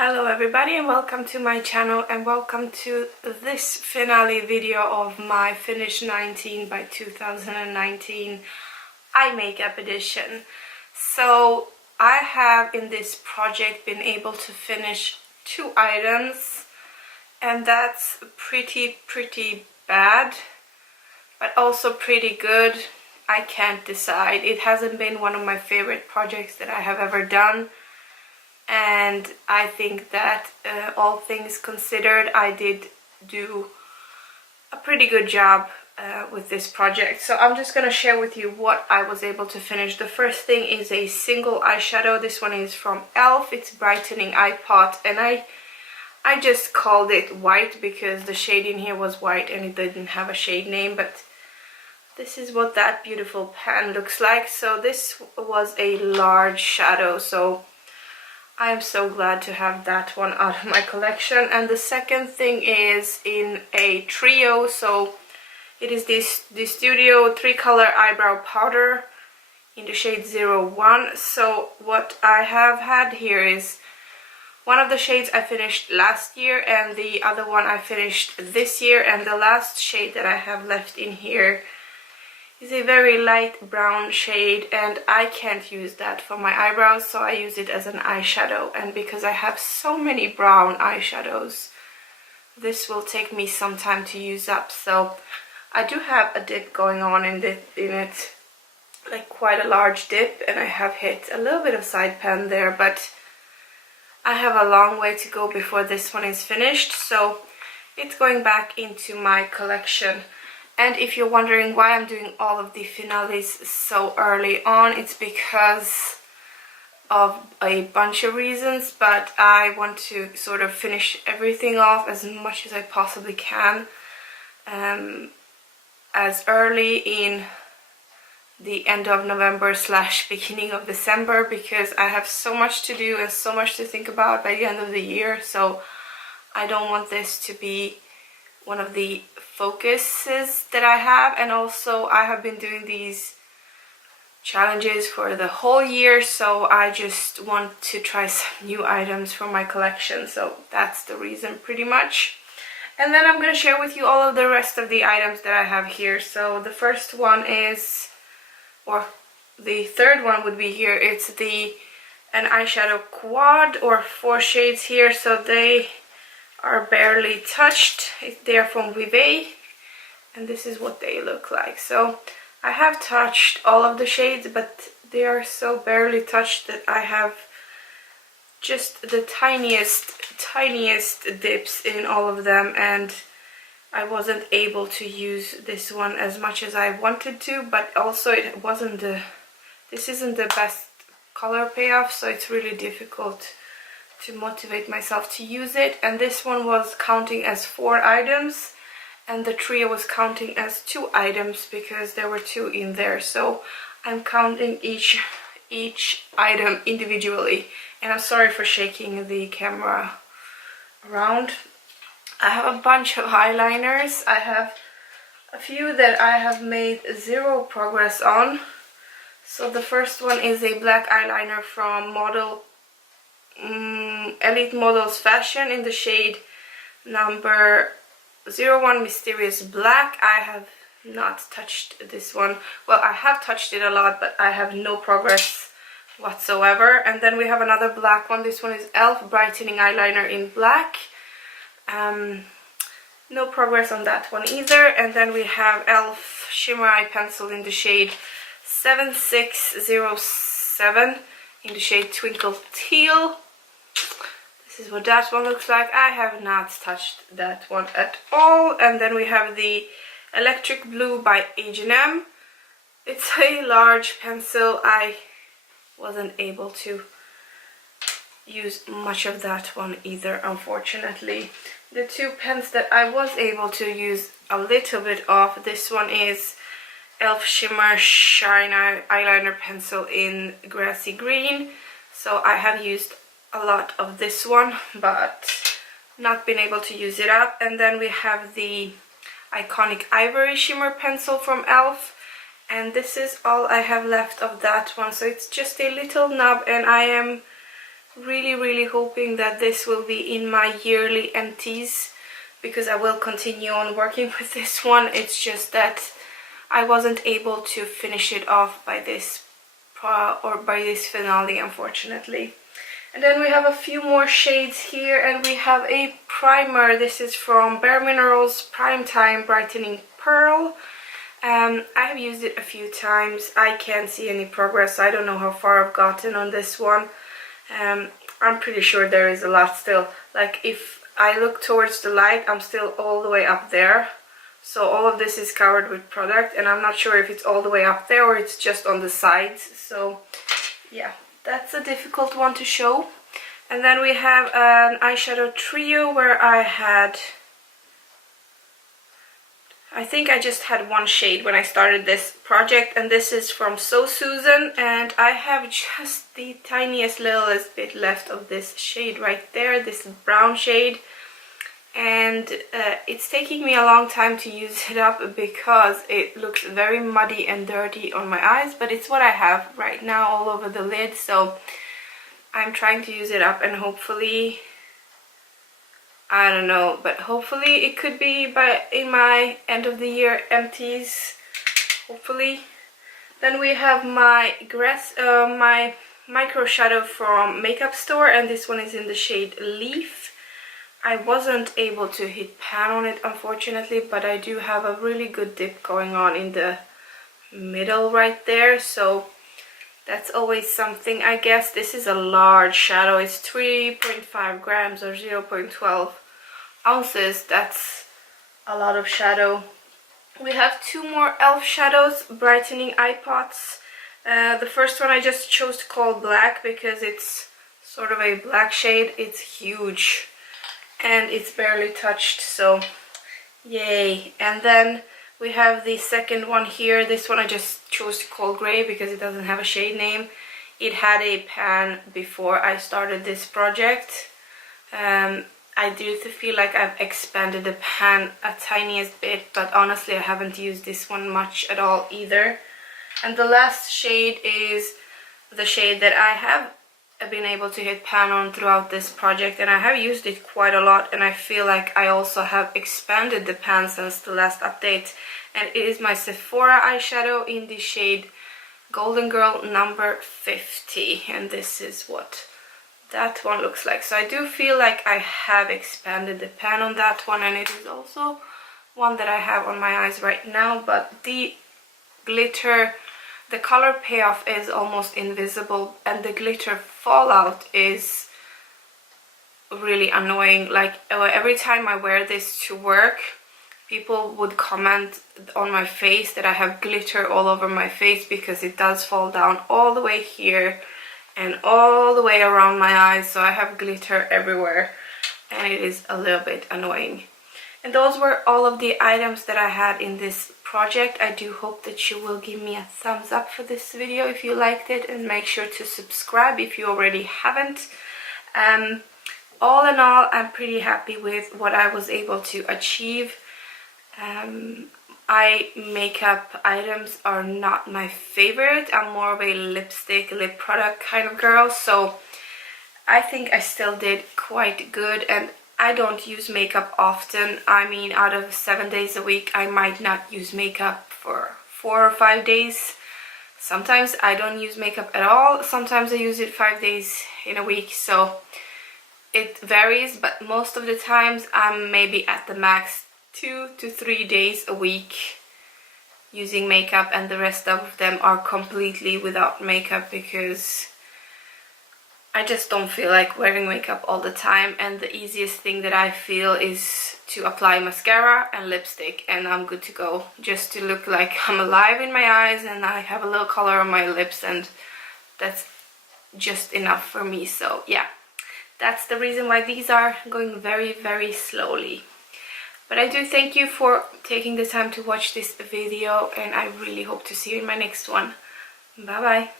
Hello everybody and welcome to my channel and welcome to this finale video of my Finish 19 by 2019 eye makeup edition. So I have in this project been able to finish 2 items and that's pretty bad, but also pretty good. I can't decide. It hasn't been one of my favorite projects that I have ever done. And I think that all things considered, I did do a pretty good job with this project. So I'm just gonna share with you what I was able to finish. The first thing is a single eyeshadow. This one is from e.l.f. It's Brightening Eye Pot, and I just called it white because the shade in here was white and it didn't have a shade name, but this is what that beautiful pan looks like. So this was a large shadow, so I am so glad to have that one out of my collection. And the second thing is in a trio, so it is this Studio 3-color eyebrow powder in the shade 01. So what I have had here is one of the shades I finished last year and the other one I finished this year, and the last shade that I have left in here is a very light brown shade, and I can't use that for my eyebrows, so I use it as an eyeshadow. And because I have so many brown eyeshadows, this will take me some time to use up. So I do have a dip going on in it, like quite a large dip, and I have hit a little bit of side pan there, but I have a long way to go before this one is finished, so it's going back into my collection. And if you're wondering why I'm doing all of the finales so early on, it's because of a bunch of reasons, but I want to sort of finish everything off as much as I possibly can as early in the end of November / beginning of December, because I have so much to do and so much to think about by the end of the year. So I don't want this to be one of the focuses that I have. And also I have been doing these challenges for the whole year, so I just want to try some new items for my collection. So that's the reason pretty much. And then I'm going to share with you all of the rest of the items that I have here. So the first one is, or the third one would be here, it's an eyeshadow quad or 4 shades here. So they are barely touched. They are from Vevay, and this is what they look like. So I have touched all of the shades, but they are so barely touched that I have just the tiniest dips in all of them, and I wasn't able to use this one as much as I wanted to, but also this isn't the best color payoff, so it's really difficult to motivate myself to use it. And this one was counting as 4 items and the trio was counting as 2 items because there were 2 in there, so I'm counting each item individually. And I'm sorry for shaking the camera around. I have a bunch of eyeliners. I have a few that I have made 0 progress on. So the first one is a black eyeliner from Elite Models Fashion in the shade number 01 Mysterious Black. I have not touched this one. Well, I have touched it a lot, but I have no progress whatsoever. And then we have another black one. This one is e.l.f. Brightening Eyeliner in black. No progress on that one either. And then we have e.l.f. Shimmer Eye Pencil in the shade 7607 in the shade Twinkle Teal. This is what that one looks like. I have not touched that one at all. And then we have the Electric Blue by H&M. It's a large pencil. I wasn't able to use much of that one either, unfortunately. The 2 pens that I was able to use a little bit of, this one is e.l.f. Shimmer Shine Eyeliner Pencil in Grassy Green. So I have used a lot of this one, but not been able to use it up. And then we have the Iconic Ivory Shimmer Pencil from e.l.f. And this is all I have left of that one. So it's just a little nub, and I am really hoping that this will be in my yearly empties, because I will continue on working with this one. It's just that I wasn't able to finish it off by this finale, unfortunately. And then we have a few more shades here, and we have a primer. This is from Bare Minerals Prime Time Brightening Pearl. I have used it a few times. I can't see any progress. I don't know how far I've gotten on this one. I'm pretty sure there is a lot still. Like, if I look towards the light, I'm still all the way up there. So all of this is covered with product, and I'm not sure if it's all the way up there or it's just on the sides. So yeah, that's a difficult one to show. And then we have an eyeshadow trio where I think I just had one shade when I started this project, and this is from So Susan, and I have just the tiniest littlest bit left of this shade right there, this brown shade. And it's taking me a long time to use it up because it looks very muddy and dirty on my eyes, but it's what I have right now all over the lid, so I'm trying to use it up, and hopefully, I don't know, but hopefully it could be in my end of the year empties, hopefully. Then we have my my micro shadow from Makeup Store, and this one is in the shade Leaf. I wasn't able to hit pan on it, unfortunately, but I do have a really good dip going on in the middle right there, so that's always something, I guess. This is a large shadow. It's 3.5 grams or 0.12 ounces. That's a lot of shadow. We have two more e.l.f. shadows, brightening eye pots. The first one I just chose to call black because it's sort of a black shade. It's huge and it's barely touched, so yay. And then we have the second one here. This one I just chose to call gray because it doesn't have a shade name. It had a pan before I started this project. I do feel like I've expanded the pan a tiniest bit, but honestly I haven't used this one much at all either. And the last shade is the shade that I have been able to hit pan on throughout this project, and I have used it quite a lot, and I feel like I also have expanded the pan since the last update. And it is my Sephora eyeshadow in the shade Golden Girl number 50, and this is what that one looks like. So I do feel like I have expanded the pan on that one, and it is also one that I have on my eyes right now, but the glitter, the color payoff is almost invisible, and the glitter fallout is really annoying. Like, every time I wear this to work, people would comment on my face that I have glitter all over my face, because it does fall down all the way here and all the way around my eyes, so I have glitter everywhere, and it is a little bit annoying. And those were all of the items that I had in this project. I do hope that you will give me a thumbs up for this video if you liked it, and make sure to subscribe if you already haven't. All in all, I'm pretty happy with what I was able to achieve. Eye makeup items are not my favorite. I'm more of a lipstick, lip product kind of girl, so I think I still did quite good. And I don't use makeup often. I mean, out of 7 days a week, I might not use makeup for 4 or 5 days. Sometimes I don't use makeup at all. Sometimes I use it 5 days in a week, so it varies, but most of the times I'm maybe at the max 2 to 3 days a week using makeup, and the rest of them are completely without makeup because I just don't feel like wearing makeup all the time, and the easiest thing that I feel is to apply mascara and lipstick, and I'm good to go, just to look like I'm alive in my eyes and I have a little color on my lips, and that's just enough for me. So yeah, that's the reason why these are going very slowly. But I do thank you for taking the time to watch this video, and I really hope to see you in my next one. Bye bye.